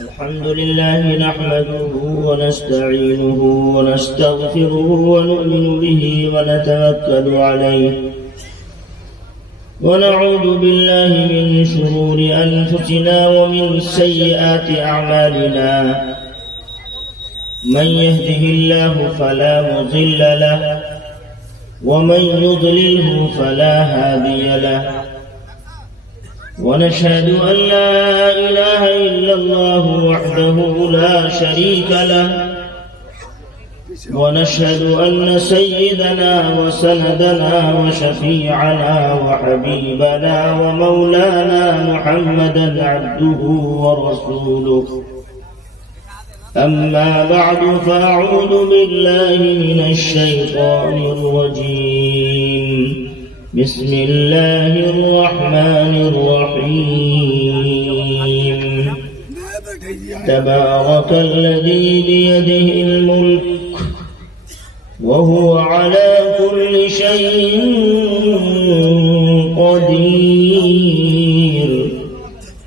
الحمد لله نحمده ونستعينه ونستغفره ونؤمن به ونتوكل عليه ونعوذ بالله من شرور أنفسنا ومن سيئات أعمالنا من يهده الله فلا مضل له ومن يضلله فلا هادي له ونشهد أن لا إله إلا الله وحده لا شريك له ونشهد أن سيدنا وسندنا وشفيعنا وحبيبنا ومولانا محمدا عبده ورسوله أما بعد فأعوذ بالله من الشيطان الرجيم بسم الله الرحمن الرحيم تبارك الذي بيده الملك وهو على كل شيء قدير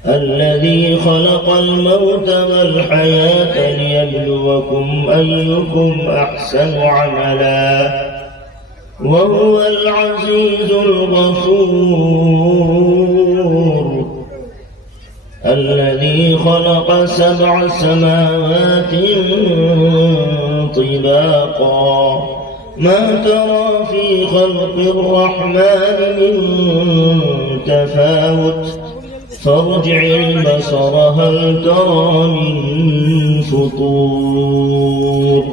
الذي خلق الموت والحياة ليبلوكم أيكم أحسن عملا وهو العزيز الغفور الذي خلق 7 سماوات طباقا ما ترى في خلق الرحمن من تفاوت فارجع البصر هل ترى من فطور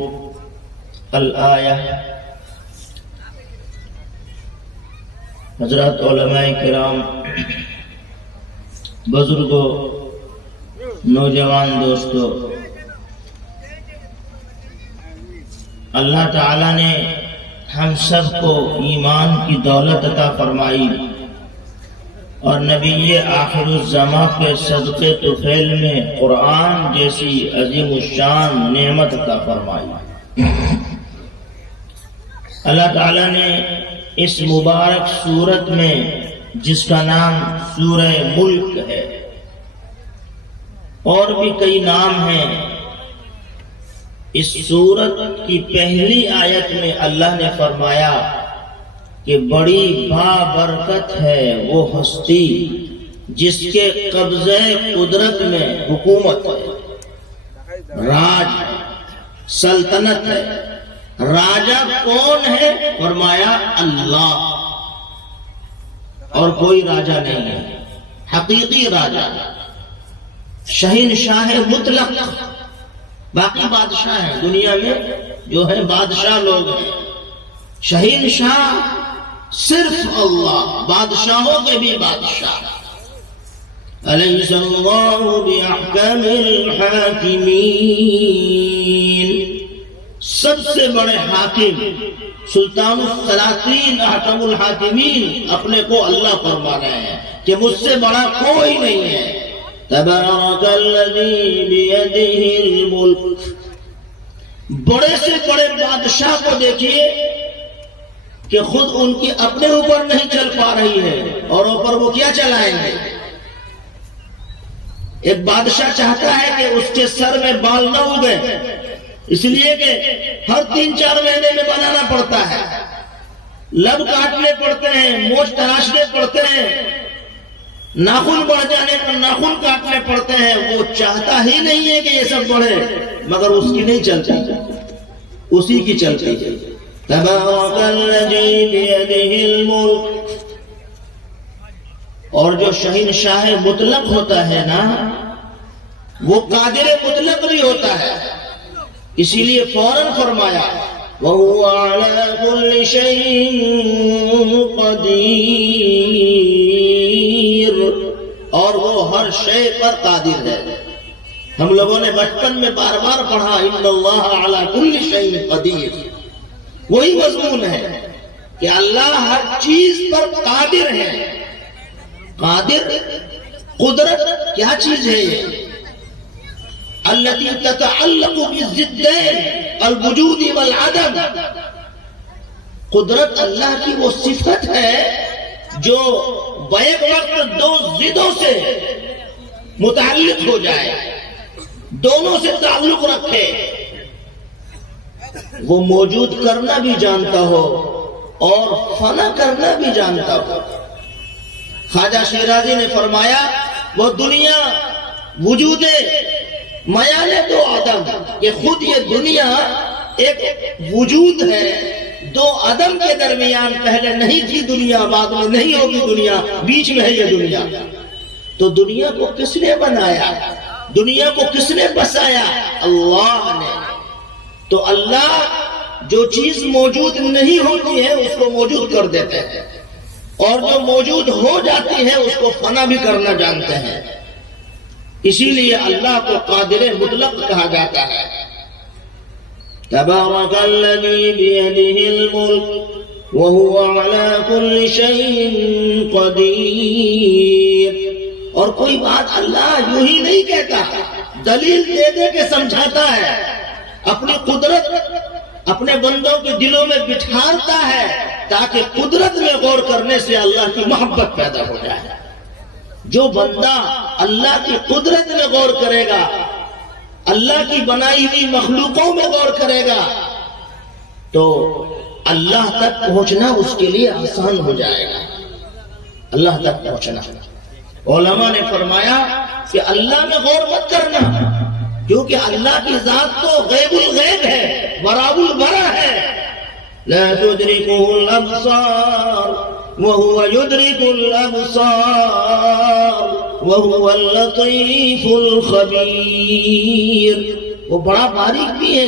الآية حضرات علماء کرام، بزرگوں، نوجوان دوستو، اللہ تعالیٰ نے ہم سب کو ایمان کی دولت عطا فرمائی اور نبی آخر الزماں کے صدقے طفیل میں قرآن جیسی عظیم الشان نعمت عطا فرمائی۔ اللہ تعالیٰ نے اس مبارک سورت میں جس کا نام سورہ ملک ہے، اور بھی کئی نام ہیں، اس سورت کی پہلی آیت میں اللہ نے فرمایا کہ بڑی بابرکت ہے وہ ہستی جس کے قبضے قدرت میں حکومت ہے، راج سلطنت ہے۔ راجہ کون ہے؟ فرمایا اللہ، اور کوئی راجہ نہیں ہے، حقیقی راجہ شہنشاہ مطلق۔ باقی بادشاہ ہیں دنیا میں جو ہے بادشاہ لوگ ہیں، شہنشاہ صرف اللہ، بادشاہوں کے بھی بادشاہ۔ الیس اللہ باحکم الحاکمین، سب سے بڑے حاکم، سلطان السلاطین، احکم الحاکمین اپنے کو اللہ فرما رہے ہیں کہ مجھ سے بڑا کوئی نہیں ہے۔ تبارک الذی بیدہ الملک، بڑے سے بڑے بادشاہ کو دیکھیے کہ خود ان کی اپنے اوپر نہیں چل پا رہی ہے اور اوپر وہ کیا چلائیں گے۔ ایک بادشاہ چاہتا ہے کہ اس کے سر میں بال نہ اگے، اس لیے کہ ہر 3-4 مہینے میں بنانا پڑتا ہے، لب کاٹنے پڑتے ہیں، مونچھ تراشنے پڑتے ہیں، ناخن بڑھ جانے پر ناخن کاٹنے پڑتے ہیں۔ وہ چاہتا ہی نہیں ہے کہ یہ سب بڑھے، مگر اس کی نہیں چلتی، اسی کی چلتی ہے۔ تبارک الذی بیدہ الملک، اور جو شہنشاہ مطلق ہوتا ہے نا، وہ قادر مطلق بھی ہوتا ہے، اسی لیے فوراً فرمایا وَهُوَ عَلَى كُلِّ شَيْءٍ قَدِيرٌ، اور وہ ہر شے پر قادر ہے۔ ہم لوگوں نے بچپن میں بار بار پڑھا اِنَّ اللَّهَ عَلَى كُلِّ شَيْءٍ قَدِيرٌ، وہی مضمون ہے کہ اللہ ہر چیز پر قادر ہے۔ قادر، قدرت کیا چیز ہے یہ؟ التي تتعلق بالضدين الوجود والعدم، قدرت اللہ کی وہ صفت ہے جو بیک وقت دو ضدوں سے متعلق ہو جائے، دونوں سے تعلق رکھے، وہ موجود کرنا بھی جانتا ہو اور فنا کرنا بھی جانتا ہو۔ خواجہ شیرازی نے فرمایا وہ دنیا وجود میان دو عدم، کہ خود یہ دنیا ایک وجود ہے دو عدم کے درمیان، پہلے نہیں تھی دنیا، بعد میں نہیں ہوگی دنیا، بیچ میں ہے یہ دنیا۔ تو دنیا کو کس نے بنایا؟ دنیا کو کس نے بسایا؟ اللہ نے۔ تو اللہ جو چیز موجود نہیں ہوتی ہے اس کو موجود کر دیتے ہیں، اور جو موجود ہو جاتی ہے اس کو فنا بھی کرنا جانتے ہیں۔ اسی لیے اللہ کو قادر مطلق کہا جاتا ہے۔ تبارک الذی بیدہ الملک وہو علی کل شیء قدیر۔ اور کوئی بات اللہ یوں ہی نہیں کہتا، دلیل دے دے کے سمجھاتا ہے، اپنی قدرت اپنے بندوں کے دلوں میں بٹھاتا ہے تاکہ قدرت میں غور کرنے سے اللہ کی محبت پیدا ہو جائے۔ جو بندہ اللہ کی قدرت میں غور کرے گا، اللہ کی بنائی ہوئی مخلوقوں میں غور کرے گا، تو اللہ تک پہنچنا اس کے لیے آسان ہو جائے گا۔ اللہ تک پہنچنا، علماء نے فرمایا کہ اللہ میں غور مت کرنا، کیونکہ اللہ کی ذات تو غیب الغیب ہے، وراء الورا ہے۔ لا تدرکہ الابصار وہو یدرک الابصار وہو اللطیف الخبیر۔ وہ بڑا باریک بھی ہے،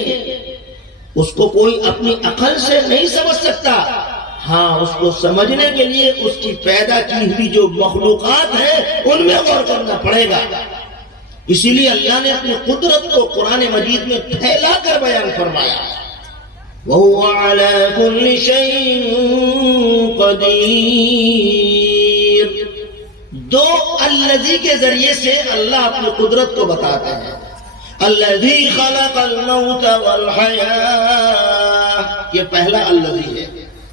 اس کو کوئی اپنی عقل سے نہیں سمجھ سکتا، ہاں اس کو سمجھنے کے لیے اس کی پیدا کی ہوئی جو مخلوقات ہیں ان میں غور کرنا پڑے گا۔ اسی لیے اللہ نے اپنی قدرت کو قرآن مجید میں پھیلا کر بیان فرمایا، وَهُوَ عَلَى كُلِّ شَيْءٍ قَدِيرٌ۔ دو الذی کے ذریعے سے اللہ اپنی قدرت کو بتاتے ہیں۔ الذی خلق الموت والحیاة، یہ پہلا الذی ہے،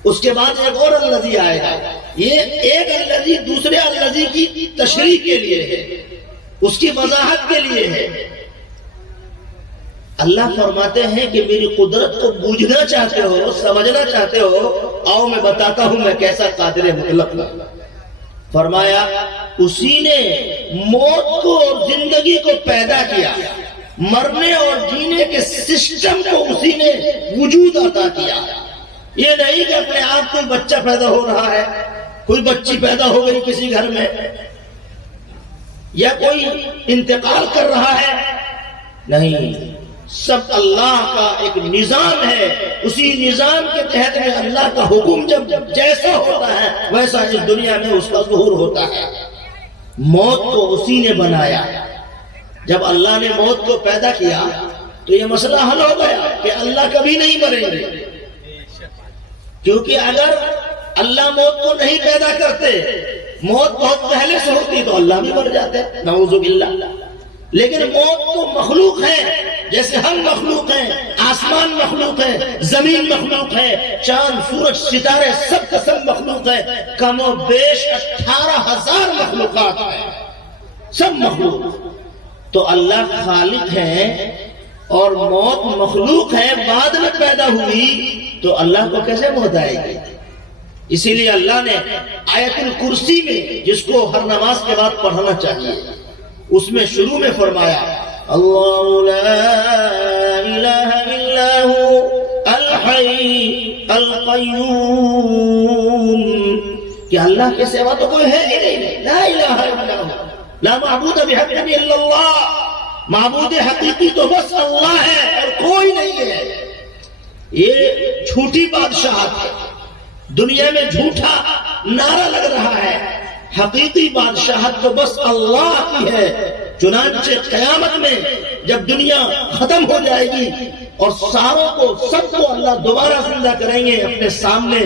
اس کے بعد ایک اور الذی آئے گا۔ یہ ایک الذی دوسرے الذی کی تشریح کے لیے ہے، اس کی وضاحت کے لیے ہے۔ اللہ فرماتے ہیں کہ میری قدرت کو بوجھنا چاہتے ہو، سمجھنا چاہتے ہو، آؤ میں بتاتا ہوں میں کیسا قادر مطلق ہوں۔ فرمایا اسی نے موت کو اور زندگی کو پیدا کیا، مرنے اور جینے کے سسٹم کو اسی نے وجود عطا کیا۔ یہ نہیں کہ اپنے آپ کوئی بچہ پیدا ہو رہا ہے، کوئی بچی پیدا ہو گئی کسی گھر میں، یا کوئی انتقال کر رہا ہے، نہیں، سب اللہ کا ایک نظام ہے۔ اسی نظام کے تحت میں اللہ کا حکم جب جیسا ہوتا ہے ویسا اس دنیا میں اس کا ظہور ہوتا ہے۔ موت کو اسی نے بنایا۔ جب اللہ نے موت کو پیدا کیا تو یہ مسئلہ حل ہو گیا کہ اللہ کبھی نہیں مریں گے، کیونکہ اگر اللہ موت کو نہیں پیدا کرتے، موت بہت پہلے سے ہوتی تو اللہ بھی مر جاتے، نعوذ باللہ۔ لیکن موت تو مخلوق ہے، جیسے ہم مخلوق ہیں، آسمان مخلوق ہے، زمین مخلوق ہے، چاند سورج ستارے سب کا سب مخلوق ہے، کم و بیش 18,000 مخلوقات ہیں، سب مخلوق۔ تو اللہ خالق ہے اور موت مخلوق ہے، بعد میں پیدا ہوئی، تو اللہ کو کیسے موت آئے گی؟ اسی لیے اللہ نے آیت الکرسی میں، جس کو ہر نماز کے بعد پڑھنا چاہیے، اس میں شروع میں فرمایا اللہ لا الہ الا هو الحی القیوم، کہ اللہ کے سوا تو کوئی ہے ہی نہیں، لا الہ الا هو، لا معبود بحق الا اللہ، معبود حقیقی تو بس اللہ ہے اور کوئی نہیں ہے۔ یہ جھوٹی بادشاہت ہے، دنیا میں جھوٹا نعرہ لگ رہا ہے، حقیقی بادشاہت تو بس اللہ کی ہے۔ چنانچہ قیامت میں جب دنیا ختم ہو جائے گی اور ساروں کو سب کو اللہ دوبارہ زندہ کریں گے اپنے سامنے،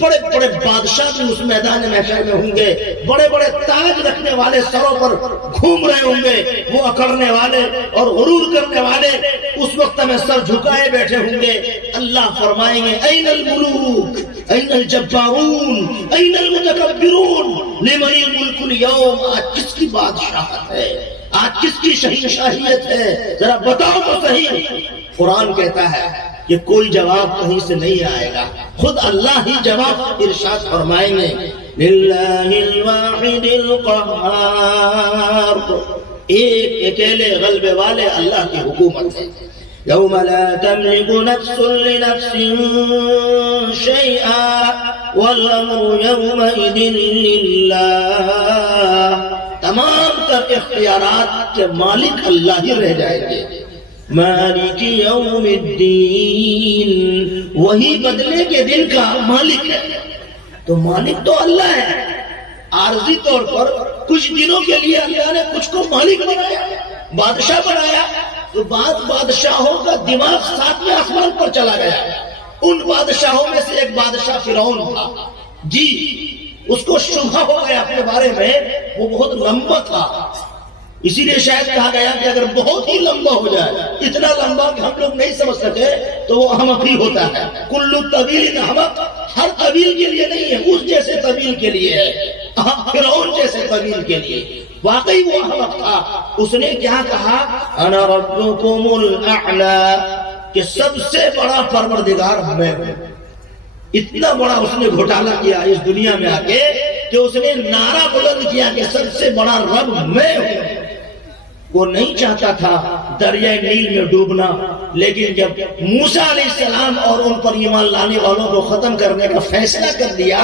بڑے بڑے بادشاہ بھی اس میدان محشر میں ہوں گے، بڑے بڑے تاج رکھنے والے سروں پر گھوم رہے ہوں گے، وہ اکڑنے والے اور غرور کرنے والے اس وقت میں سر جھکائے بیٹھے ہوں گے۔ اللہ فرمائیں گے این الملوک این الجبارون این المتکبرون لمن الملک اليوم، آج کس کی بادشاہت ہے؟ آج کس کی شہنشاہیت ہے ذرا بتاؤ تو صحیح. قرآن کہتا ہے کہ کوئی جواب کہیں سے نہیں آئے گا، خود اللہ ہی جواب ارشاد فرمائیں گے. للہ الواحد القہار، ایک اکیلے غلبے والے اللہ کی حکومت ہے. یوم لا تملک نفس لنفس شیئا والامر یومئذ للہ. تمام تر اختیارات کے مالک اللہ ہی رہ جائیں گے. مالک یوم الدین، وہی بدلے کے دن کا مالک ہے. تو مالک تو اللہ ہے. عارضی طور پر کچھ دنوں کے لیے اللہ نے کچھ کو مالک بنایا، بادشاہ بنایا، تو بعض بادشاہوں کا دماغ 7ویں آسمان پر چلا گیا. ان بادشاہوں میں سے ایک بادشاہ فرعون تھا. جی، اس کو شبہ ہو گیا اپنے بارے میں، وہ بہت لمبا تھا، اسی لیے شاید کہا گیا کہ اگر بہت ہی لمبا ہو جائے، اتنا لمبا کہ ہم لوگ نہیں سمجھ سکے، تو وہ احمق ہی ہوتا ہے. کلو طویل احمق، ہر طویل کے لیے نہیں ہے، اس جیسے طویل کے لیے ہے، فرعون جیسے طویل کے لیے. واقعی وہ احمق تھا. اس نے کیا کہا؟ انا ربکم الاعلی، کہ سب سے بڑا پروردگار میں ہوں. اتنا بڑا اس نے گھوٹالہ کیا اس دنیا میں آ کے کہ اس نے نعرہ بلند کیا کہ سب سے بڑا رب میں ہوں. وہ نہیں چاہتا تھا دریائے نیل میں ڈوبنا، لیکن جب موسیٰ علیہ السلام اور ان پر ایمان لانے والوں کو ختم کرنے کا فیصلہ کر دیا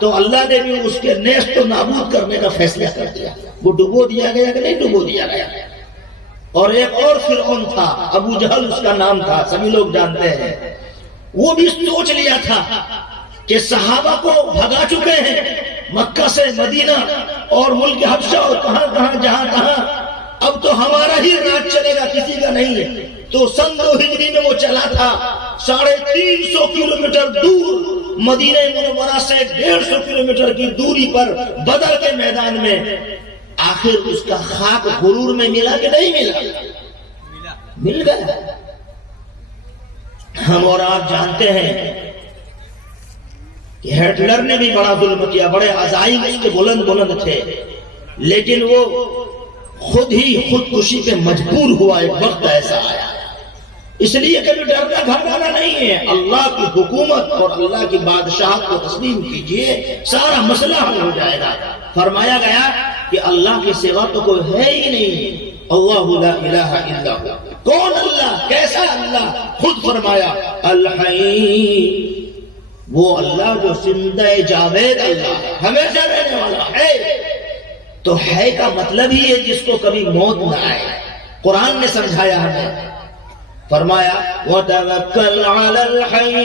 تو اللہ نے بھی اس کے نیست و نابود کرنے کا فیصلہ کر دیا. وہ ڈبو دیا گیا کہ نہیں ڈبو دیا گیا. اور ایک اور فرعون تھا، ابو جہل اس کا نام تھا، سبھی لوگ جانتے ہیں. وہ بھی سوچ لیا تھا کہ صحابہ کو بھگا چکے ہیں مکہ سے مدینہ اور ملک حبشہ اور کہاں کہاں جہاں کہاں، اب تو ہمارا ہی راج چلے گا، کسی کا نہیں ہے. تو سن 2 ہجری میں وہ چلا تھا 350 کلومیٹر دور، مدینہ منورہ سے 150 کلومیٹر کی دوری پر بدر کے میدان میں. آخر اس کا خاک غرور میں ملا کہ نہیں ملا؟ مل گیا. ہم اور آپ جانتے ہیں کہ ہٹلر نے بھی بڑا ظلم کیا، بڑے عزائم اس کے بلند بلند تھے، لیکن وہ خود ہی خودکشی پہ مجبور ہوا. ایک وقت ایسا آیا. اس لیے کبھی ڈرنا گھبرانا نہیں ہے. اللہ کی حکومت اور اللہ کی بادشاہت کو تسلیم کیجئے، سارا مسئلہ حل ہو جائے گا. فرمایا گیا کہ اللہ کے سوا تو کوئی ہے ہی نہیں. اللہ لا الہ الا ہوا. کون اللہ؟ کیسا اللہ؟ خود فرمایا الحی، وہ اللہ جو زندہ جاوید اللہ ہے، ہمیشہ رہنے والا ہے. تو ہے کا مطلب ہی ہے جس کو کبھی موت نہ آئے. قرآن نے سمجھایا ہمیں، فرمایا وَتَوَكَّلْ عَلَى الْحَيِّ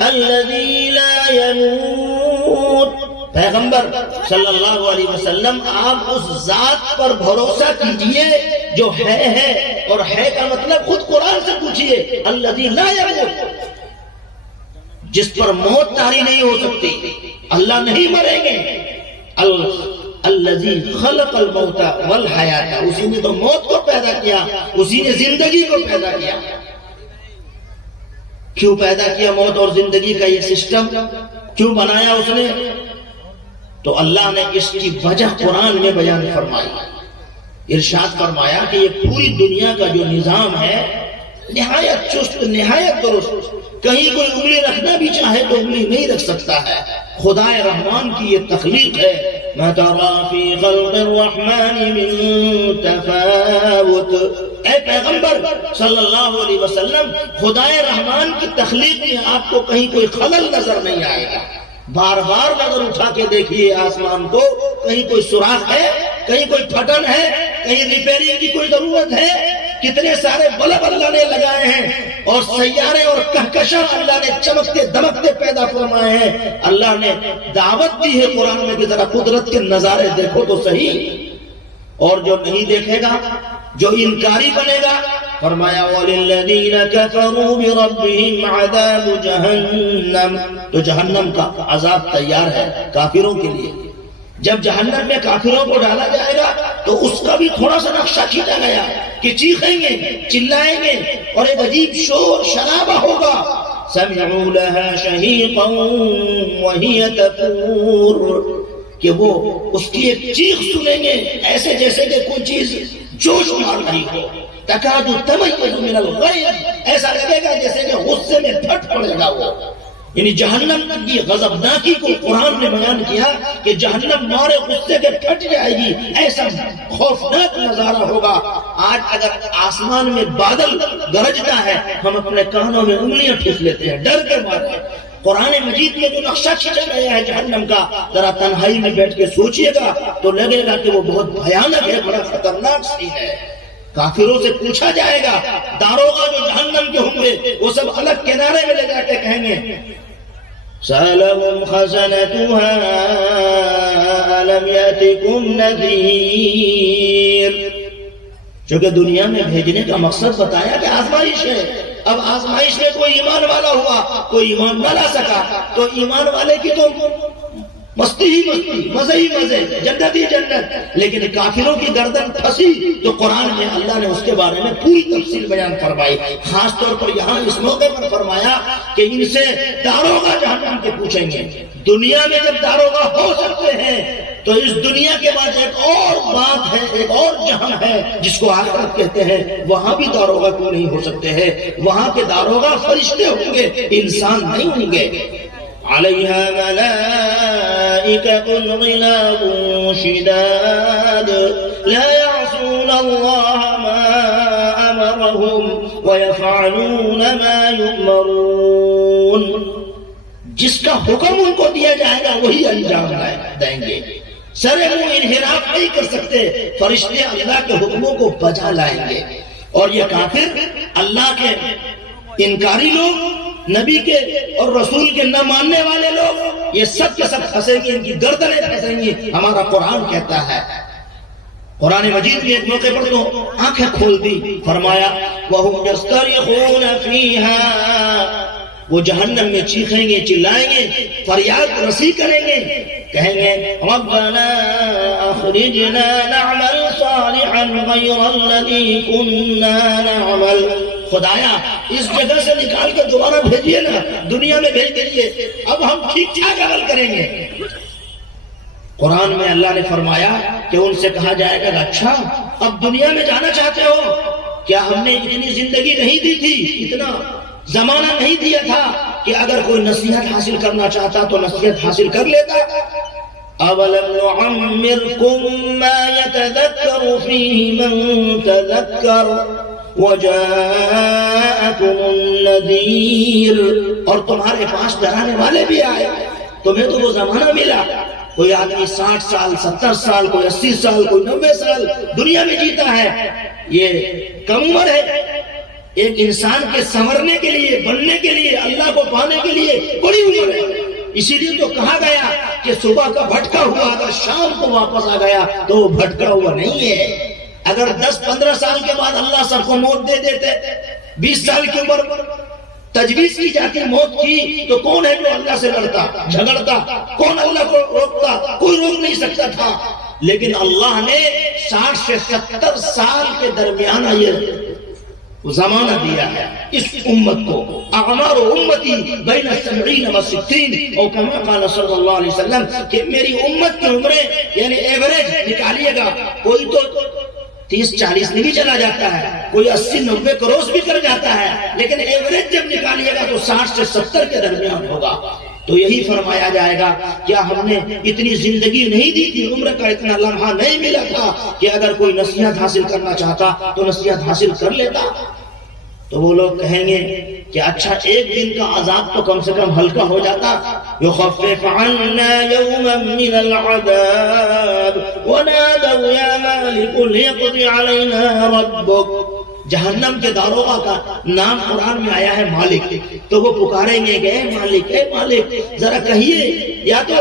الَّذِي لَا يَمُوتُ. پیغمبر صلی اللہ علیہ وسلم آپ اس ذات پر بھروسہ کیجئے جو ہے، اور ہے کا مطلب خود قرآن سے پوچھئے الذی لا یموت، جس پر موت طاری نہیں ہو سکتی. اللہ نہیں مریں گے. الذی خلق الموت والحیات، اسی نے تو موت کو پیدا کیا، اسی نے زندگی کو پیدا کیا. کیوں پیدا کیا موت اور زندگی کا یہ سسٹم؟ کیوں بنایا اس نے؟ تو اللہ نے اس کی وجہ قرآن میں بیان فرمائی. ارشاد فرمایا کہ یہ پوری دنیا کا جو نظام ہے نہایت چست، نہایت درست. کہیں کوئی انگلی رکھنا بھی چاہے تو انگلی نہیں رکھ سکتا ہے. خدا رحمان کی یہ تخلیق ہے. مَا تَرَى فِي خَلْقِ الرَّحْمَنِ مِن تَفَاوُتٍ. اے پیغمبر صلی اللہ علیہ وسلم، خدا رحمان کی تخلیق میں آپ کو کہیں کوئی خلل نظر نہیں آئے گا. بار بار نظر اٹھا کے دیکھیے آسمان کو، کہیں کوئی سوراخ ہے، کہیں کوئی پھٹن ہے، کہیں ریپیئرنگ کی کوئی ضرورت ہے. کتنے سارے بلب اللہ نے لگائے ہیں اور سیارے اور کہکشاں اللہ نے چمکتے دمکتے پیدا فرمائے ہیں. اللہ نے دعوت دی ہے قرآن میں کہ ذرا قدرت کے نظارے دیکھو تو صحیح. اور جو نہیں دیکھے گا، جو انکاری بنے گا، فرمایا وَلِلَّذِينَ كَفَرُوا بِرَبِّهِمْ عَذَابُ جَهَنَّمَ. تو جہنم کا عذاب تیار ہے کافروں کے لیے. جب جہنم میں کافروں کو ڈالا جائے گا تو اس کا بھی تھوڑا سا نقشہ کھینچا گیا کہ چیخیں گے، چلائیں گے اور ایک عجیب شور شرابہ ہوگا. سَمِعُوا لَهَا شَهِيقًا وَهِيَ تَفُورُ، کہ وہ اس کی ایک چیخ سنیں گے ایسے جیسے کہ کوئی چیز جوش مار رہی ہو، تکاد تمیز من الغیظ، ایسا لگے گا جیسے کہ غصے میں پھٹ پڑے گا وہ. یعنی جہنم کی غضبناکی کو قرآن نے بیان کیا کہ جہنم مارے غصے کے پھٹ جائے گی، ایسا خوفناک نظارہ ہوگا. آج اگر آسمان میں بادل گرجتا ہے ہم اپنے کانوں میں انگلیاں ٹھیس لیتے ہیں ڈر کے مارے. قرآن مجید میں جو نقشہ کھینچا گیا ہے جہنم کا، ذرا تنہائی میں بیٹھ کے سوچئے گا تو لگے گا کہ وہ بہت بھیانک ہے، بڑا خطرناک سین ہے. کافروں سے پوچھا جائے گا، داروغہ جو جہنم کے ہوں گے وہ سب الگ کنارے میں لے جا کے کہیں گے سألهم خزنتها ألم يأتكم نذير. چونکہ دنیا میں بھیجنے کا مقصد بتایا کہ آزمائش ہے. اب آزمائش میں کوئی ایمان والا ہوا، کوئی ایمان نہ لا سکا، تو ایمان والے کی تو مستی ہی مستی، مزے ہی مزے، جنت ہی جنت. لیکن کافروں کی گردن پھنسی تو قرآن میں اللہ نے اس کے بارے میں پوری تفصیل بیان فرمائی. خاص طور پر یہاں اس موقع پر فرمایا کہ ان سے داروغہ جہنم کے پوچھیں گے. دنیا میں جب داروغہ ہو سکتے ہیں تو اس دنیا کے بعد ایک اور بات ہے، ایک اور جہاں ہے جس کو آخرت کہتے ہیں، وہاں بھی داروغہ کیوں نہیں ہو سکتے ہیں؟ وہاں کے داروغہ فرشتے ہوں گے، انسان نہیں ہوں گے. علیہا ملائکۃ غلاظ شداد لا يعصون اللہ ما امرهم ويفعلون ما يؤمرون. جس کا حکم ان کو دیا جائے گا وہی انجام دیں گے. سر منہ انحراف نہیں کر سکتے، فرشتے اللہ کے حکموں کو بجا لائیں گے. اور یہ کافر، اللہ کے انکاری لوگ، نبی کے اور رسول کے نہ ماننے والے لوگ، یہ سب کے سب پھنسیں گے، ان کی گردنیں پھنسیں گی. ہمارا قرآن کہتا ہے، قرآن مجید کے ایک موقع پر تو آنکھیں کھول دی، فرمایا وَهُمْ يَسْتَرِخُونَ فِيهَا، وہ جہنم میں چیخیں گے، چلائیں گے، فریاد رسی کریں گے، کہیں گے ربنا اخرجنا نعمل صالحا غیر الذی كنا نعمل. خدایا اس جگہ سے نکال کے دوبارہ بھیجیے نا، دنیا میں بھیج دیجیے، اب ہم ٹھیک ٹھاک عمل کریں گے. قرآن میں اللہ نے فرمایا کہ ان سے کہا جائے گا اچھا اب دنیا میں جانا چاہتے ہو؟ کیا ہم نے اتنی زندگی نہیں دی تھی، اتنا زمانہ نہیں دیا تھا کہ اگر کوئی نصیحت حاصل کرنا چاہتا تو نصیحت حاصل کر لیتا؟ اولم نعمرکم ما یتذکر فیہ من تذکر وجاءکم النذیر. اور تمہارے پاس ڈرانے والے بھی آئے، تمہیں تو وہ زمانہ ملا. کوئی آدمی 60 سال 70 سال، کوئی 80 سال، کوئی 90 سال دنیا میں جیتا ہے، یہ کم عمر ہے. ایک انسان کے سنورنے کے لیے، بننے کے لیے، اللہ کو پانے کے لیے بڑی عمر ہے. اسی لیے تو کہا گیا کہ صبح کا بھٹکا ہوا اگر شام کو واپس آ گیا تو وہ بھٹکا ہوا نہیں ہے. اگر 10-15 سال کے بعد اللہ سب کو موت دے دیتے، 20 سال کی عمر پر تجویز کی جاتی موت کی، تو کون ہے جو اللہ سے لڑتا جھگڑتا؟ کون اللہ کو روکتا؟ کوئی روک نہیں سکتا تھا. لیکن اللہ نے 60 سے 70 سال کے درمیان یہ زمانہ دیا ہے اس امت کو. اعمار امتی بین 70 و 60، اور کما قال صلی اللہ علیہ وسلم کہ میری امت کی عمریں یعنی ایوریج نکالیے گا، کوئی تو 30-40 میں بھی چلا جاتا ہے، کوئی 80-90 کروس بھی کر جاتا ہے، لیکن ایوریج جب نکالیے گا تو 60 سے 70 کے درمیان ہوگا. تو یہی فرمایا جائے گا کیا ہم نے اتنی زندگی نہیں دی تھی، عمر کا اتنا لمحہ نہیں ملا تھا کہ اگر کوئی نصیحت حاصل کرنا چاہتا تو نصیحت حاصل کر لیتا؟ تو وہ لوگ کہیں گے کہ اچھا ایک دن کا عذاب تو کم سے کم ہلکا ہو جاتا. يخفف عنا يوما من العذاب ونادوا يا مالك ليقض علينا ربك. جہنم کے داروغہ کا نام قرآن میں آیا ہے مالک، تو وہ پکاریں گے کہ اے مالک، اے مالک ذرا کہیے یا تو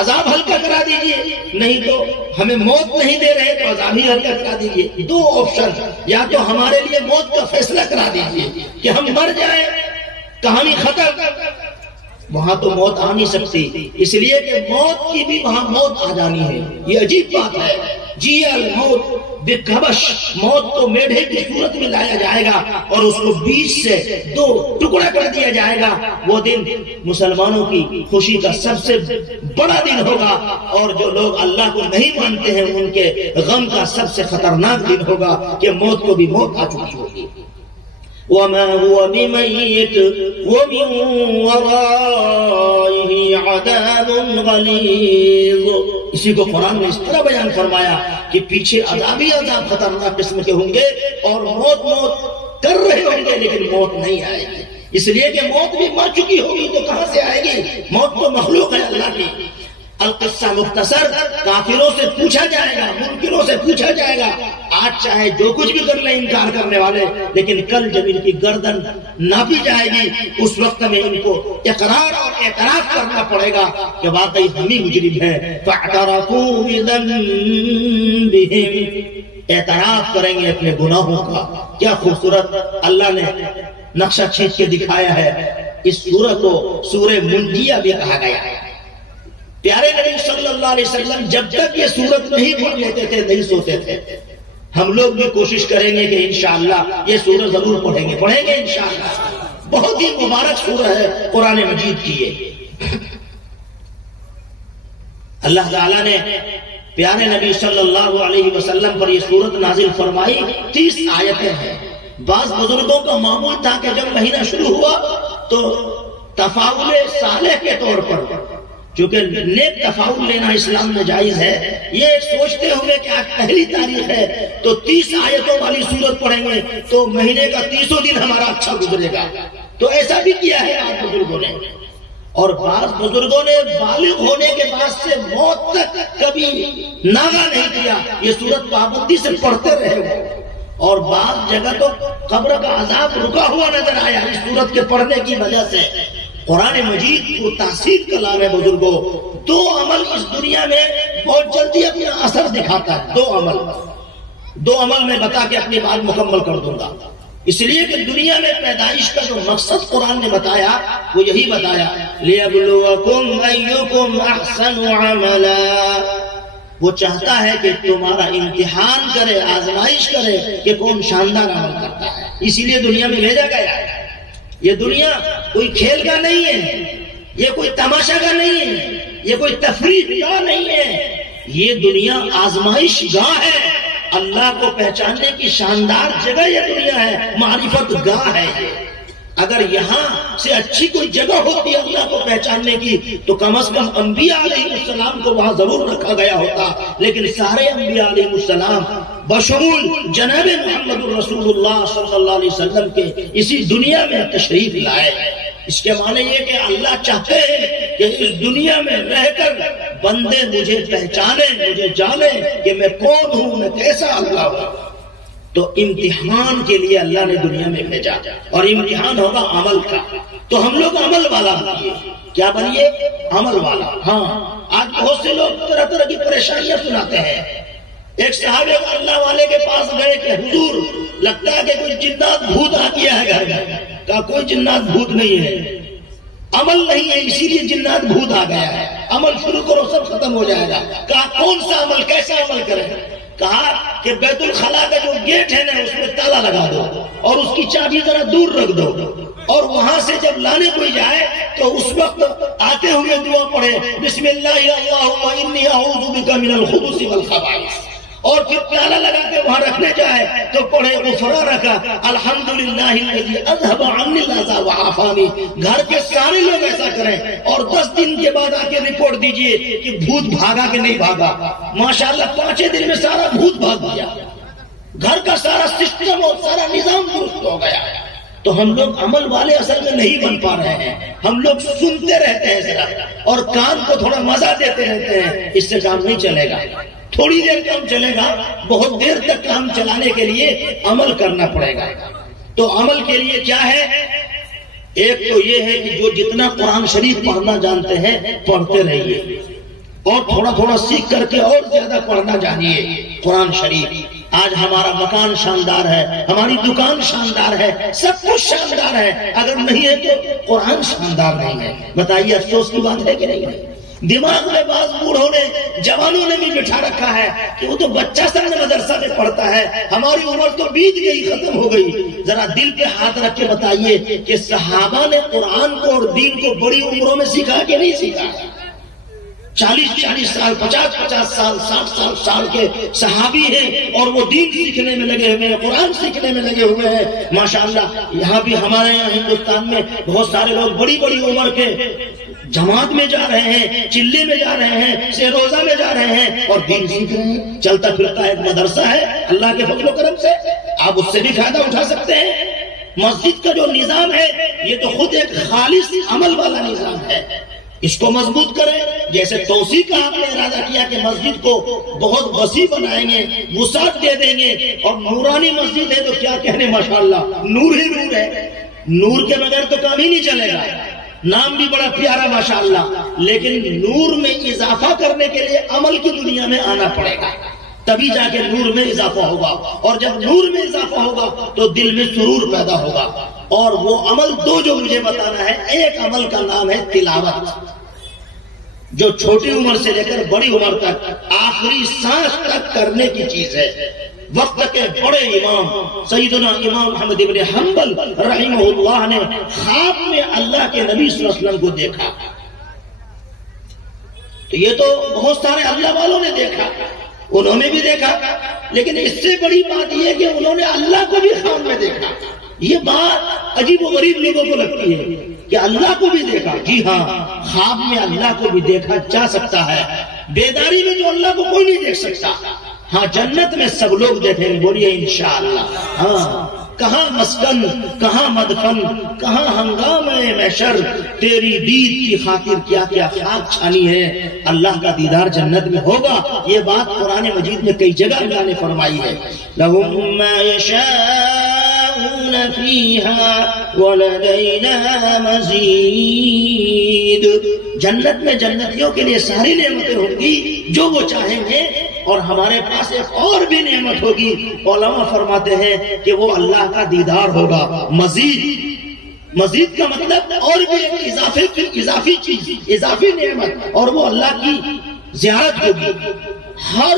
عذاب ہلکا کرا دیجئے، نہیں تو ہمیں موت نہیں دے رہے تو عذاب ہی ہلکا کرا دیجئے. 2 آپشن، یا تو ہمارے لیے موت کا فیصلہ کرا دیجئے کہ ہم مر جائیں، کہانی ختم. وہاں تو موت آ نہیں سکتی، اس لیے کہ موت کی بھی وہاں موت آ جانی ہے. یہ عجیب بات ہے. جی الموت بکبش، موت کو میڈھے کی صورت میں لایا جائے گا اور اس کو بیچ سے 2 ٹکڑا کر دیا جائے گا۔ وہ دن مسلمانوں کی خوشی کا سب سے بڑا دن ہوگا، اور جو لوگ اللہ کو نہیں مانتے ہیں ان کے غم کا سب سے خطرناک دن ہوگا کہ موت کو بھی موت آ چکی ہوگی۔ وما هو بميت ومن ورائه عذاب غلیظ۔ اسی کو قرآن نے اس طرح بیان فرمایا کہ پیچھے عذاب ہی عذاب خطرناک قسم کے ہوں گے، اور موت کر رہے ہوں گے لیکن موت نہیں آئے گی، اس لیے کہ موت بھی مر چکی ہوگی تو کہاں سے آئے گی؟ موت تو مخلوق ہے اللہ کی۔ القصہ مختصر، کافروں سے پوچھا جائے گا، منکروں سے پوچھا جائے گا، آج چاہے جو کچھ بھی کر لیں انکار کرنے والے، لیکن کل جب ان کی گردن ناپی جائے گی اس وقت میں ان کو اقرار اور اعتراف کرنا پڑے گا کہ واقعی ہم ہی مجرم ہیں۔ فاعترفوا بذنبهم، اعتراف کریں گے اپنے گناہوں کا۔ کیا خوبصورت اللہ نے نقشہ کھینچ کے دکھایا ہے۔ اس سورہ کو سورہ منجیہ بھی کہا گیا ہے۔ پیارے نبی صلی اللہ علیہ وسلم جب تک یہ سورت نہیں پڑھ لیتے تھے نہیں سوتے تھے۔ ہم لوگ بھی کوشش کریں گے کہ انشاءاللہ یہ سورت ضرور پڑھیں گے انشاءاللہ۔ بہت ہی مبارک سورہ ہے قرآن مجید کی یہ۔ اللہ تعالیٰ نے پیارے نبی صلی اللہ علیہ وسلم پر یہ سورت نازل فرمائی، 30 آیتیں ہیں۔ بعض بزرگوں کا معمول تھا کہ جب مہینہ شروع ہوا تو تفاعل صالح کے طور پر، چونکہ نیک تفاعل لینا اسلام میں جائز ہے، یہ سوچتے ہوئے کہ آج پہلی تاریخ ہے تو 30 آیتوں والی سورت پڑھیں گے تو مہینے کا 30 دن ہمارا اچھا گزرے گا، تو ایسا بھی کیا ہے آج بزرگوں نے۔ اور بعض بزرگوں نے بالغ ہونے کے بعد سے موت تک کبھی ناغہ نہیں کیا، یہ سورت پابندی سے پڑھتے رہے، اور بعض جگہ تو قبر کا عذاب رکا ہوا نظر آیا اس سورت کے پڑھنے کی وجہ سے۔ قرآن مجید کو تاثیر کلام ہے بزرگوں۔ 2 عمل اس دنیا میں بہت جلدی اپنا اثر دکھاتا ہے، 2 عمل میں بتا کے اپنی بات مکمل کر دوں گا، اس لیے کہ دنیا میں پیدائش کا جو مقصد قرآن نے بتایا وہ یہی بتایا، لِيَبْلُوَكُمْ أَيُّكُمْ أَحْسَنُ عَمَلًا، وہ چاہتا ہے کہ تمہارا امتحان کرے، آزمائش کرے کہ کون شاندار عمل کرتا ہے، اسی لیے دنیا میں بھیجا گیا ہے۔ یہ دنیا کوئی کھیل کا نہیں ہے، یہ کوئی تماشا کا نہیں ہے، یہ کوئی تفریح کا نہیں ہے، یہ دنیا آزمائش گاہ ہے، اللہ کو پہچاننے کی شاندار جگہ یہ دنیا ہے، معرفت گاہ ہے یہ۔ اگر یہاں سے اچھی کوئی جگہ ہوتی ہے اللہ کو پہچاننے کی تو کم از کم انبیاء علیہ السلام کو وہاں ضرور رکھا گیا ہوتا، لیکن سارے انبیاء علیہ السلام بشمول جناب محمد رسول اللہ صلی اللہ علیہ وسلم کے اسی دنیا میں تشریف لائے۔ اس کے معنی یہ کہ اللہ چاہتے ہیں کہ اس دنیا میں رہ کر بندے مجھے پہچانیں، مجھے جانیں کہ میں کون ہوں، میں کیسا اللہ ہوں۔ تو امتحان کے لیے اللہ نے دنیا میں بھیجا، اور امتحان ہوگا عمل کا، تو ہم لوگ عمل والا بنیے۔ کیا بنیے؟ عمل والا۔ ہاں، آج بہت سے لوگ طرح طرح کی پریشانیاں سناتے ہیں۔ ایک صحابی اللہ والے کے پاس گئے کہ حضور لگتا ہے کہ کوئی جنات بھوت آ گیا ہے گھر میں۔ کہا کوئی جنات بھوت نہیں ہے، عمل نہیں ہے اسی لیے جنات بھوت آ گیا ہے، عمل شروع کرو سب ختم ہو جائے گا۔ کہا کون سا عمل، کیسا عمل کریں؟ کہا کہ بیت الخلا کا جو گیٹ ہے نا اس میں تالا لگا دو اور اس کی چابی ذرا دور رکھ دو، اور وہاں سے جب لانے کوئی جائے تو اس وقت آتے ہوئے دعا پڑھے، بسم اللہ اللہم انی اعوذ بک من الخبث والخبائث، اور پھر تالا لگا کے وہاں رکھنے جائے تو پڑھے غفرانک الحمدللہ الذی اذھب عنی الاذی وعافانی۔ گھر کے سارے لوگ ایسا کریں اور 10 دن کے بعد آ کے رپورٹ دیجئے کہ بھوت بھاگا کہ نہیں بھاگا۔ ماشاءاللہ 5 دن میں سارا بھوت بھاگ گیا، گھر کا سارا سسٹم اور سارا نظام درست ہو گیا۔ تو ہم لوگ عمل والے اصل میں نہیں بن پا رہے ہیں، ہم لوگ سنتے رہتے ہیں ذرا اور کان کو تھوڑا مزہ دیتے رہتے ہیں، اس سے کام نہیں چلے گا۔ تھوڑی دیر کام چلے گا، بہت دیر تک کام چلانے کے لیے عمل کرنا پڑے گا۔ تو عمل کے لیے کیا ہے؟ ایک تو یہ ہے کہ جو جتنا قرآن شریف پڑھنا جانتے ہیں پڑھتے رہیے، اور تھوڑا تھوڑا سیکھ کر کے اور زیادہ پڑھنا جانیے قرآن شریف۔ آج ہمارا مکان شاندار ہے، ہماری دکان شاندار ہے، سب کچھ شاندار ہے، اگر نہیں ہے تو قرآن شاندار نہیں ہے۔ بتائیے افسوس کی بات ہے کہ نہیں ہے؟ دماغ میں بعض بوڑھوں نے جوانوں نے بھی بٹھا رکھا ہے کہ وہ تو بچہ سب نے مدرسہ میں پڑھتا ہے، ہماری عمر تو بیت گئی، ختم ہو گئی۔ ذرا دل پہ ہاتھ رکھ کے بتائیے کہ صحابہ نے قرآن کو اور دین کو بڑی عمروں میں سیکھا کہ نہیں سیکھا؟ 40 سال، 50 سال، 60 سال کے صحابی ہیں اور وہ دین سیکھنے میں لگے ہوئے ہیں، قرآن سیکھنے میں لگے ہوئے ہیں۔ ماشاءاللہ یہاں بھی ہمارے یہاں ہندوستان میں بہت سارے لوگ بڑی بڑی عمر کے جماعت میں جا رہے ہیں، چلے میں جا رہے ہیں، سے روزہ میں جا رہے ہیں اور دین سیکھ رہے ہیں۔ چلتا پھرتا ایک مدرسہ ہے اللہ کے فضل و کرم سے، آپ اس سے بھی فائدہ اٹھا سکتے ہیں۔ مسجد کا جو نظام ہے یہ تو خود ایک خالص عمل والا نظام ہے، اس کو مضبوط کریں۔ جیسے توسیع کا آپ نے ارادہ کیا کہ مسجد کو بہت وسیع بنائیں گے، وسعت دے دیں گے، اور نورانی مسجد ہے تو کیا کہنے، ماشاءاللہ نور ہی نور ہے، نور کے بغیر تو کام ہی نہیں چلے گا۔ نام بھی بڑا پیارا ماشاءاللہ، لیکن نور میں اضافہ کرنے کے لیے عمل کی دنیا میں آنا پڑے گا، تبھی جا کے نور میں اضافہ ہوگا، اور جب نور میں اضافہ ہوگا تو دل میں سرور پیدا ہوگا۔ اور وہ عمل دو جو مجھے بتانا ہے، ایک عمل کا نام ہے تلاوت، جو چھوٹی عمر سے لے کر بڑی عمر تک آخری سانس تک کرنے کی چیز ہے۔ وقت کے بڑے امام سیدنا امام احمد بن حنبل رحمہ اللہ نے خواب میں اللہ کے نبی صلی اللہ علیہ وسلم کو دیکھا۔ تو یہ تو بہت سارے اللہ والوں نے دیکھا، انہوں نے بھی دیکھا، لیکن اس سے بڑی بات یہ کہ انہوں نے اللہ کو بھی خواب میں دیکھا۔ یہ بات عجیب و غریب لوگوں کو لگتی ہے کہ اللہ کو بھی دیکھا۔ جی ہاں، خواب میں اللہ کو بھی دیکھا جا سکتا ہے، بیداری میں تو اللہ کو کوئی نہیں دیکھ سکتا۔ ہاں جنت میں سب لوگ دیکھیں گے، بولیے انشاءاللہ۔ ہاں، کہاں مسکن، کہاں مدفن، کہاں ہنگامہ محشر، تیری دید کی خاطر کیا کیا خاک چھانی ہے۔ اللہ کا دیدار جنت میں ہوگا، یہ بات قرآن مجید میں کئی جگہ اللہ نے فرمائی ہے۔ لَهُم مَّا يَشَاءُونَ فِيهَا وَلَدَيْنَا مَزِيدٌ۔ جنت میں جنتیوں کے لیے ساری نعمتیں ہوں گی جو وہ چاہیں گے، اور ہمارے پاس ایک اور بھی نعمت ہوگی۔ علماء فرماتے ہیں کہ وہ اللہ کا دیدار ہوگا۔ مزید کا مطلب اور بھی ایک اضافی چیز، اضافی نعمت، اور وہ اللہ کی زیارت ہوگی۔ ہر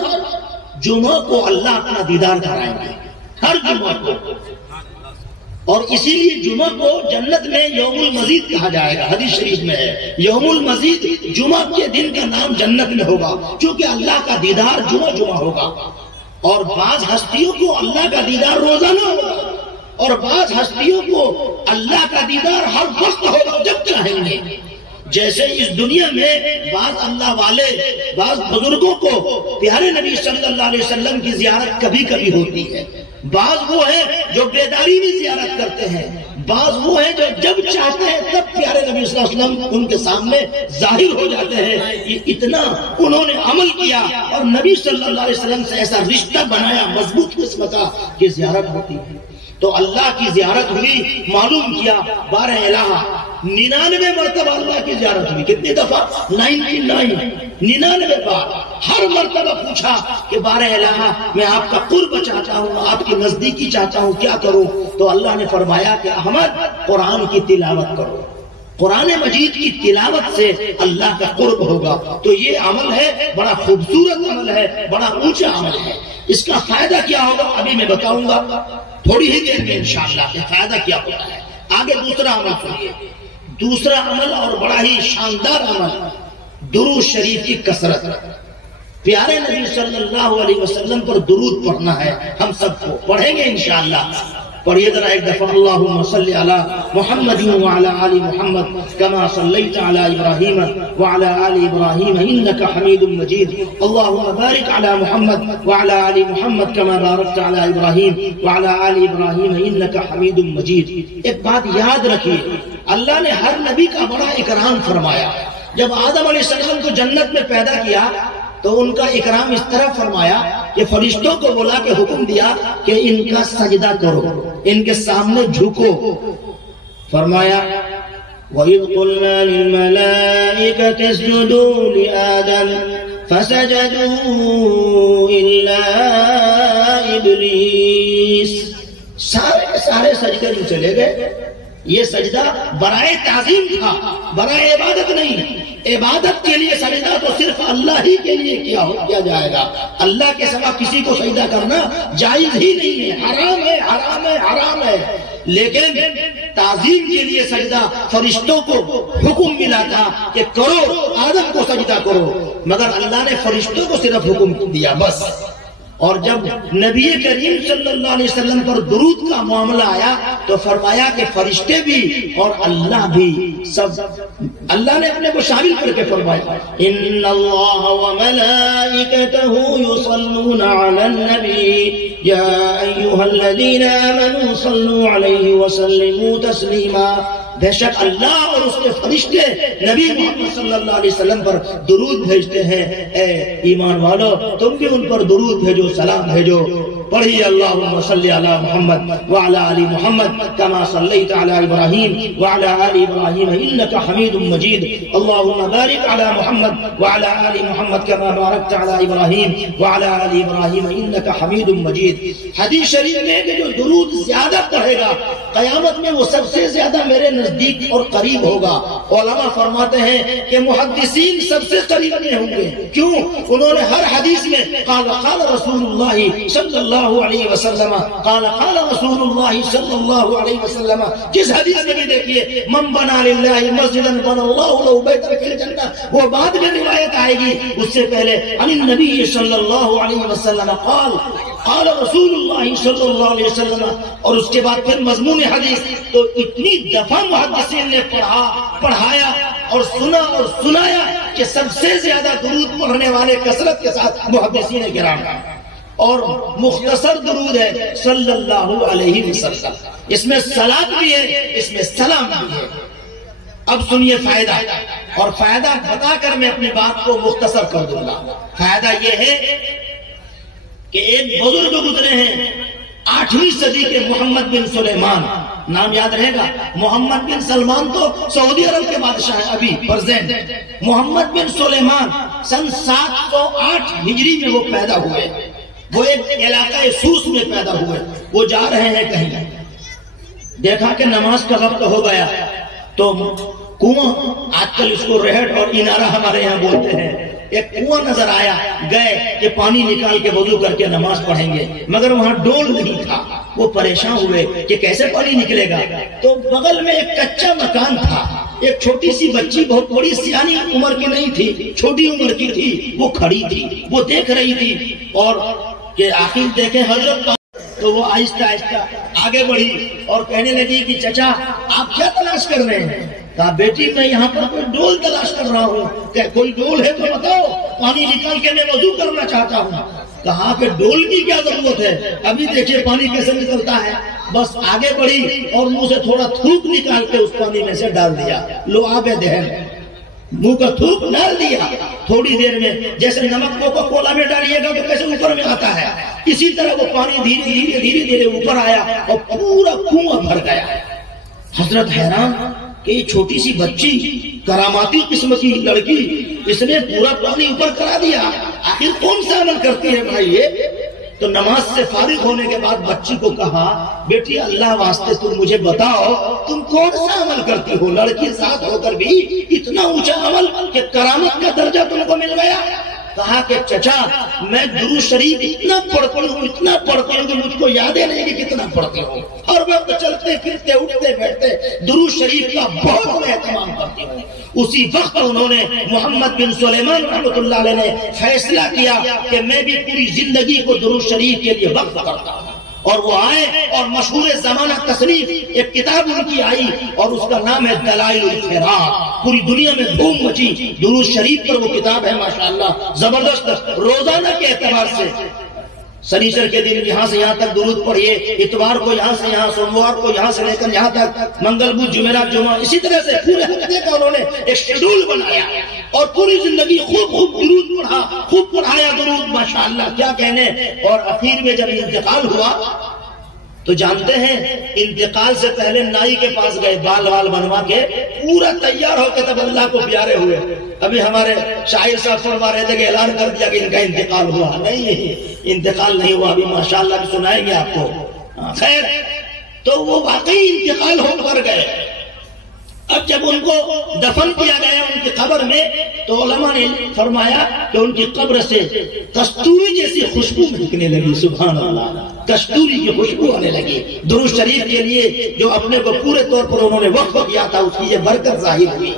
جمعہ کو اللہ اپنا دیدار کرائیں گے، ہر جمعہ کو، اور اسی لیے جمعہ کو جنت میں یوم المزید کہا جائے گا۔ حدیث شریف میں ہے یوم المزید، جمعہ کے دن کا نام جنت میں ہوگا، کیونکہ اللہ کا دیدار جمعہ جمعہ ہوگا۔ اور بعض ہستیوں کو اللہ کا دیدار روزانہ ہوگا، اور بعض ہستیوں کو اللہ کا دیدار ہر وقت ہوگا جب چاہیں گے۔ جیسے اس دنیا میں بعض اللہ والے، بعض بزرگوں کو پیارے نبی صلی اللہ علیہ وسلم کی زیارت کبھی کبھی ہوتی ہے، بعض وہ ہیں جو بیداری میں زیارت کرتے ہیں، بعض وہ ہیں جو جب چاہتے ہیں تب پیارے نبی صلی اللہ علیہ وسلم ان کے سامنے ظاہر ہو جاتے ہیں۔ یہ اتنا انہوں نے عمل کیا اور نبی صلی اللہ علیہ وسلم سے ایسا رشتہ بنایا مضبوط قسم کا کہ زیارت ہوتی ہے۔ تو اللہ کی زیارت ہوئی، معلوم کیا 12 الہ 99 مرتبہ اللہ کی زیارت ہوئی۔ کتنی دفعہ؟ 99 بار۔ ہر مرتبہ پوچھا کہ 12 الہ میں آپ کا قرب چاہتا ہوں، آپ کی نزدیکی چاہتا ہوں، کیا کروں؟ تو اللہ نے فرمایا کہ احمد قرآن کی تلاوت کرو، قرآن مجید کی تلاوت سے اللہ کا قرب ہوگا۔ تو یہ عمل ہے، بڑا خوبصورت عمل ہے، بڑا اونچا عمل ہے۔ اس کا فائدہ کیا ہوگا ابھی میں بتاؤں گا تھوڑی ہی دیر میں انشاءاللہ کہ فائدہ کیا ہوتا ہے۔ آگے دوسرا عمل سنیے، دوسرا عمل اور بڑا ہی شاندار عمل، درود شریف کی کثرت۔ پیارے نبی صلی اللہ علیہ وسلم پر درود پڑھنا ہے، ہم سب کو پڑھیں گے انشاءاللہ۔ پڑھیے ذرا ایک دفعہ، اللہم صلی علی محمد وعلی آل محمد کما صلیت علی ابراہیم وعلی آل ابراہیم انک حمید مجید، اللہم بارک علی محمد وعلی آل محمد کما بارکت علی ابراہیم وعلی آل ابراہیم انک حمید مجید۔ ایک بات یاد رکھیے، اللہ نے ہر نبی کا بڑا اکرام فرمایا۔ جب آدم علیہ السلام کو جنت میں پیدا کیا تو ان کا اکرام اس طرح فرمایا کہ فرشتوں کو بولا کہ حکم دیا کہ ان کا سجدہ کرو، ان کے سامنے جھکو۔ فرمایا وَإِذْ قُلْنَا لِلْمَلَائِكَةِ اسْجُدُوا لِآدَمَ فَسَجَدُوا إِلَّا إِبْلِيسَ، سارے سجدے میں چلے گئے یہ سجدہ برائے تعظیم تھا، برائے عبادت نہیں۔ عبادت کے لیے سجدہ تو صرف اللہ ہی کے لیے کیا جائے گا، اللہ کے سوا کسی کو سجدہ کرنا جائز ہی نہیں ہے، حرام ہے، حرام ہے، حرام ہے۔ لیکن تعظیم کے لیے سجدہ فرشتوں کو حکم ملا تھا کہ کرو، آدم کو سجدہ کرو، مگر اللہ نے فرشتوں کو صرف حکم دیا بس۔ اور جب نبی کریم صلی اللہ علیہ وسلم پر درود کا معاملہ آیا تو فرمایا کہ فرشتے بھی اور اللہ بھی سب، اللہ نے اپنے کو شامل کر کے فرمایا ان اللہ وملائکتہ یصلون علی النبی یا ایھا الذین آمنوا صلوا علیہ وسلموا تسلیما۔ بے شک اللہ اور اس کے فرشتے نبی محمد صلی اللہ علیہ وسلم پر درود بھیجتے ہیں، اے ایمان والو تم بھی ان پر درود بھیجو، سلام بھیجو۔ پڑھیے اللہم صلی علی محمد وعلی آل محمد کما صلیت علی ابراہیم وعلی آل ابراہیم انک حمید مجید، اللہم بارک علی محمد وعلی آل محمد کما بارکت علی ابراہیم وعلی آل ابراہیم انک حمید مجید۔ حدیث شریف میں کہ جو درود زیادہ پڑھے گا قیامت میں وہ سب سے زیادہ میرے نزدیک اور قریب ہوگا۔ علماء فرماتے ہیں کہ محدثین سب سے قریب میں ہوں گے، کیوں؟ انہوں نے ہر حدیث میں قال قال رسول اللہ صلی اللہ علیہ وسلم، قال قال رسول اللہ صلی اللہ علیہ وسلم، جس حدیث میں بھی دیکھیے من بنا للہ مسجدا بنى اللہ له بیتا فی الجنہ، وہ بعد میں روایت آئے گی، اس سے پہلے عن النبی صلی اللہ علیہ وسلم قال قال رسول اللہ صلی اللہ علیہ وسلم، اور اس کے بعد پھر مضمون حدیث۔ تو اتنی دفعہ محدثین نے پڑھایا اور سنا اور سنایا کہ سب سے زیادہ درود پڑھنے والے کثرت کے ساتھ محدثین کرام، اور مختصر درود ہے صلی اللہ علیہ وسلم، اس میں صلاۃ بھی ہے، اس میں سلام بھی ہے۔ اب سنیے فائدہ، اور فائدہ بتا کر میں اپنی بات کو مختصر کر دوں گا۔ فائدہ یہ ہے کہ ایک بزرگ گزرے ہیں 8ویں صدی کے محمد بن سلیمان، نام یاد رہے گا۔ محمد بن سلمان تو سعودی عرب کے بادشاہ ہیں ابھی پرزینٹ۔ محمد بن سلیمان سن 708 ہجری میں وہ پیدا ہوئے، وہ ایک علاقہ سوس میں پیدا ہوئے۔ وہ جا رہے ہیں کہیں، دیکھا کہ نماز کا وقت ہو گیا تو کنواں، آج کل اس کو رہٹ اور انارہ ہمارے یہاں بولتے ہیں، ایک کنواں نظر آیا، گئے کہ پانی نکال کے وضو کر کے نماز پڑھیں گے، مگر وہاں ڈول نہیں تھا۔ وہ پریشان ہوئے کہ کیسے پانی نکلے گا، تو بغل میں ایک کچا مکان تھا، ایک چھوٹی سی بچی، بہت بڑی سیانی عمر کی نہیں تھی، چھوٹی عمر کی تھی، وہ کھڑی تھی، وہ دیکھ رہی تھی، اور کہ آخر دیکھیں حضرت، تو وہ آہستہ آہستہ آگے بڑھی اور کہنے لگی کہ چچا آپ کیا تلاش کر رہے ہیں؟ کہا بیٹی میں یہاں پر کوئی ڈول تلاش کر رہا ہوں، کہ کوئی ڈول ہے تو بتاؤ، پانی نکال کے میں وضو کرنا چاہتا ہوں۔ کہا کہ ڈول کی کیا ضرورت ہے، ابھی دیکھیے پانی کیسے نکلتا ہے۔ بس آگے بڑھی اور منہ سے تھوڑا تھوک نکال کے اس پانی میں سے ڈال دیا، لو آب دہن، منہ کا تھوک ڈال دیا۔ تھوڑی دیر میں جیسے نمک کو کولا میں ڈالیے گا تو کیسے اوپر میں آتا ہے، اسی طرح وہ پانی دھیرے دھیرے دھیرے دھیرے اوپر آیا اور پورا کنواں بھر گیا۔ حضرت حیران کہ یہ چھوٹی سی بچی، کراماتی قسم کی لڑکی، اس نے پورا پانی اوپر کرا دیا، آخر کون سا عمل کرتی ہے بھائی یہ؟ تو نماز سے فارغ ہونے کے بعد بچی کو کہا بیٹی اللہ واسطے تم مجھے بتاؤ تم کون سا عمل کرتی ہو، لڑکی ساتھ ہو کر بھی اتنا اونچا عمل کہ کرامت کا درجہ تم کو مل گیا۔ کہا کہ چچا میں درود شریف اتنا پڑھتی ہوں، اتنا پڑھتی ہوں کہ مجھ کو یاد ہی نہیں کہ کتنا پڑھتی ہوں، ہر وقت چلتے پھرتے اٹھتے بیٹھتے درود شریف کا بہت اہتمام کرتی ہوں۔ اسی وقت انہوں نے محمد بن سلیمان رحمۃ اللہ علیہ نے فیصلہ کیا کہ میں بھی پوری زندگی کو درود شریف کے لیے وقف کرتا ہوں، اور وہ آئے اور مشہور زمانہ تصنیف ایک کتاب ان کی آئی اور اس کا نام ہے دلائل الخیرات، پوری دنیا میں دھوم مچی، درود شریف پر وہ کتاب ہے ماشاءاللہ زبردست۔ روزانہ کے اعتبار سے سنیچر کے دن یہاں سے یہاں تک درود پڑھیے، اتوار کو یہاں سے یہاں، سوموار کو یہاں سے لے کر یہاں تک، منگل بدھ جمعرات جمعہ، اسی طرح سے پورے ہفتے کا انہوں نے ایک شیڈول بنایا اور پوری زندگی خوب درود پڑھا، خوب پڑھایا درود ماشاءاللہ کیا کہنے۔ اور اخیر میں جب انتقال ہوا تو جانتے ہیں انتقال سے پہلے نائی کے پاس گئے، بال وال بنوا کے پورا تیار ہو کے تب اللہ کو پیارے ہوئے۔ ابھی ہمارے شاعر صاحب فرما رہے تھے کہ اعلان کر دیا کہ ان کا انتقال ہوا، نہیں انتقال نہیں ہوا، ابھی ماشاءاللہ بھی سنائیں گے آپ کو۔ خیر تو وہ واقعی انتقال ہو کر گئے۔ اب جب ان کو دفن کیا گیا ان کی قبر میں تو علماء نے فرمایا کہ ان کی قبر سے کستوری جیسی خوشبو مہکنے لگی، سبحان اللہ، کستوری کی خوشبو آنے لگی۔ درود شریف کے لیے جو اپنے کو پورے طور پر انہوں نے وقف کیا تھا اس کی یہ برکت ظاہر ہوئی۔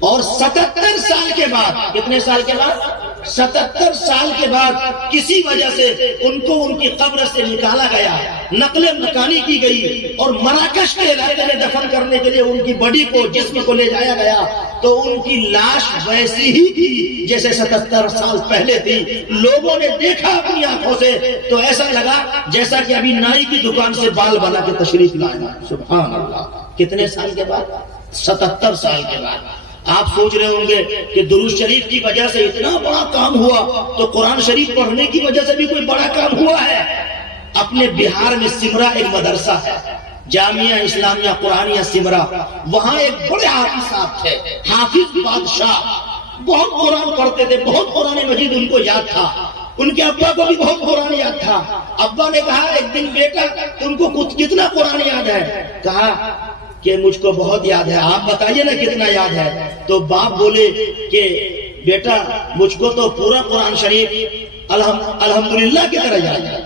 اور 77 سال کے بعد، کتنے سال کے بعد؟ 77 سال کے بعد کسی وجہ سے ان کو ان کی قبر سے نکالا گیا، نقل مکانی کی گئی اور مراکش کے علاقے میں دفن کرنے کے لیے ان کی باڈی کو، جسم کو لے جایا گیا تو ان کی لاش ویسی ہی تھی جیسے 77 سال پہلے تھی۔ لوگوں نے دیکھا اپنی آنکھوں سے تو ایسا لگا جیسا کہ ابھی نائی کی دکان سے بال بنا کے تشریف لائے۔ سبحان اللہ، کتنے سال کے بعد؟ 77 سال کے بعد۔ آپ سوچ رہے ہوں گے کہ درود شریف کی وجہ سے اتنا بڑا کام ہوا تو قرآن شریف پڑھنے کی وجہ سے بھی کوئی بڑا کام ہوا ہے۔ اپنے بہار میں سمرا ایک مدرسہ ہے، جامعہ اسلامیہ قرآنیہ سمرا، وہاں ایک بڑے حافظ صاحب تھے، حافظ بادشاہ، بہت قرآن پڑھتے تھے، بہت قرآن مجید ان کو یاد تھا۔ ان کے ابا کو بھی بہت قرآن یاد تھا۔ ابا نے کہا ایک دن بیٹا تم کو کتنا قرآن یاد ہے؟ کہا کہ مجھ کو بہت یاد ہے، آپ بتائیے نا کتنا یاد ہے؟ تو باپ بولے کہ بیٹا مجھ کو تو پورا قرآن شریف الحمدللہ کی طرح یاد ہے۔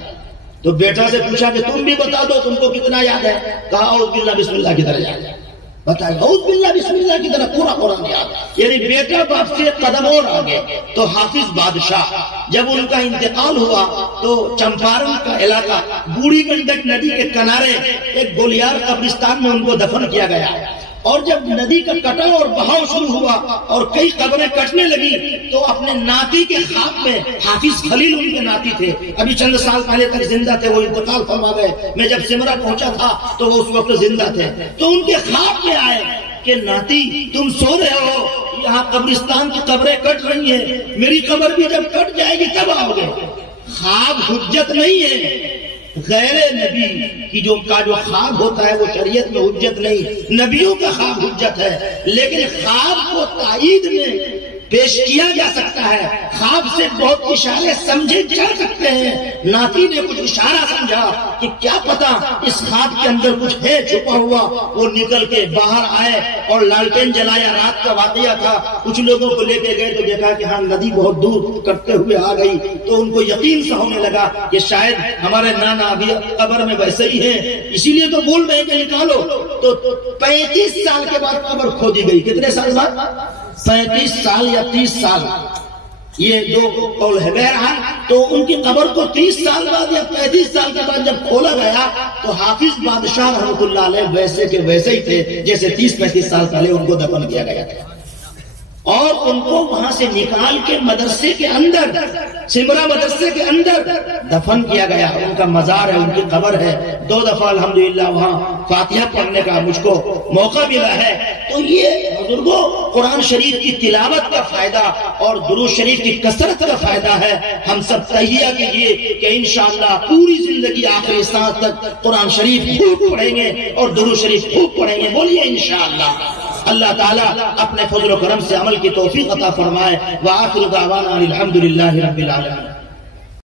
تو بیٹا سے پوچھا کہ تم بھی بتا دو تم کو کتنا یاد ہے؟ کہا اعوذ باللہ بسم اللہ کی طرح یاد ہے۔ بتائیے، اعوذ باللہ بسم اللہ کی طرح پورا قرآن یاد ہے۔ یعنی بیٹا باپ سے قدم اور آگے۔ تو حافظ بادشاہ جب ان کا انتقال ہوا تو چمپارن کا علاقہ بوڑھی گنڈک ندی کے کنارے ایک گولیار قبرستان میں ان کو دفن کیا گیا۔ اور جب ندی کا کٹاؤ اور بہاؤ شروع ہوا اور کئی قبریں کٹنے لگی تو اپنے ناتی کے خواب میں، حافظ خلیل ان کے ناتی تھے، ابھی چند سال پہلے تک زندہ تھے، وہ انتقال فرما گئے، میں جب سمرا پہنچا تھا تو وہ اس وقت زندہ تھے، تو ان کے خواب میں آئے کہ ناتی تم سو رہے ہو، یہاں قبرستان کی قبریں کٹ رہی ہیں، میری قبر بھی جب کٹ جائے گی تب آؤ گے۔ خواب حجت نہیں ہے، غیر نبی کی جو خواب ہوتا ہے وہ شریعت میں حجت نہیں، نبیوں کا خواب حجت ہے، لیکن خواب کو تائید میں پیش کیا جا سکتا ہے، خواب سے بہت اشارے سمجھے جا سکتے ہیں۔ ناتی نے کچھ اشارہ سمجھا کہ کیا پتا اس خواب کے اندر کچھ ہے چھپا ہوا، وہ نکل کے باہر آئے اور لالٹین جلایا، رات کا واقعہ تھا، کچھ لوگوں کو لے کے گئے تو دیکھا کہ ہاں ندی بہت دور کرتے ہوئے آ گئی، تو ان کو یقین سا ہونے لگا کہ شاید ہمارے نانا ابھی قبر میں ویسے ہی ہیں، اسی لیے تو بول رہے ہیں کہ نکالو۔ تو 35 سال کے بعد قبر کھودی گئی۔ کتنے سال بعد؟ 35 سال یا 30 سال، یہ دو قول ہے۔ بہرحال تو ان کی قبر کو 30 سال بعد یا 35 سال کے بعد جب کھولا گیا تو حافظ بادشاہ رحمۃ اللہ علیہ ویسے کے ویسے ہی تھے جیسے 30-35 سال پہلے ان کو دفن کیا گیا تھا، اور ان کو وہاں سے نکال کے مدرسے کے اندر، سمرا مدرسے کے اندر دفن کیا گیا۔ ان کا مزار ہے، ان کی قبر ہے۔ 2 دفعہ الحمدللہ وہاں فاتحہ پڑھنے کا مجھ کو موقع ملا ہے۔ تو یہ بزرگوں قرآن شریف کی تلاوت کا فائدہ اور درود شریف کی کثرت کا فائدہ ہے۔ ہم سب تہیہ کیجیے کہ انشاءاللہ پوری زندگی آخری سانس تک قرآن شریف خوب پڑھیں گے اور درود شریف خوب پڑھیں گے۔ بولیے انشاءاللہ۔ اللہ تعالیٰ اپنے فضل و کرم سے عمل کی توفیق عطا فرمائے۔ وآخر دعوانا الحمدللہ رب العالمین۔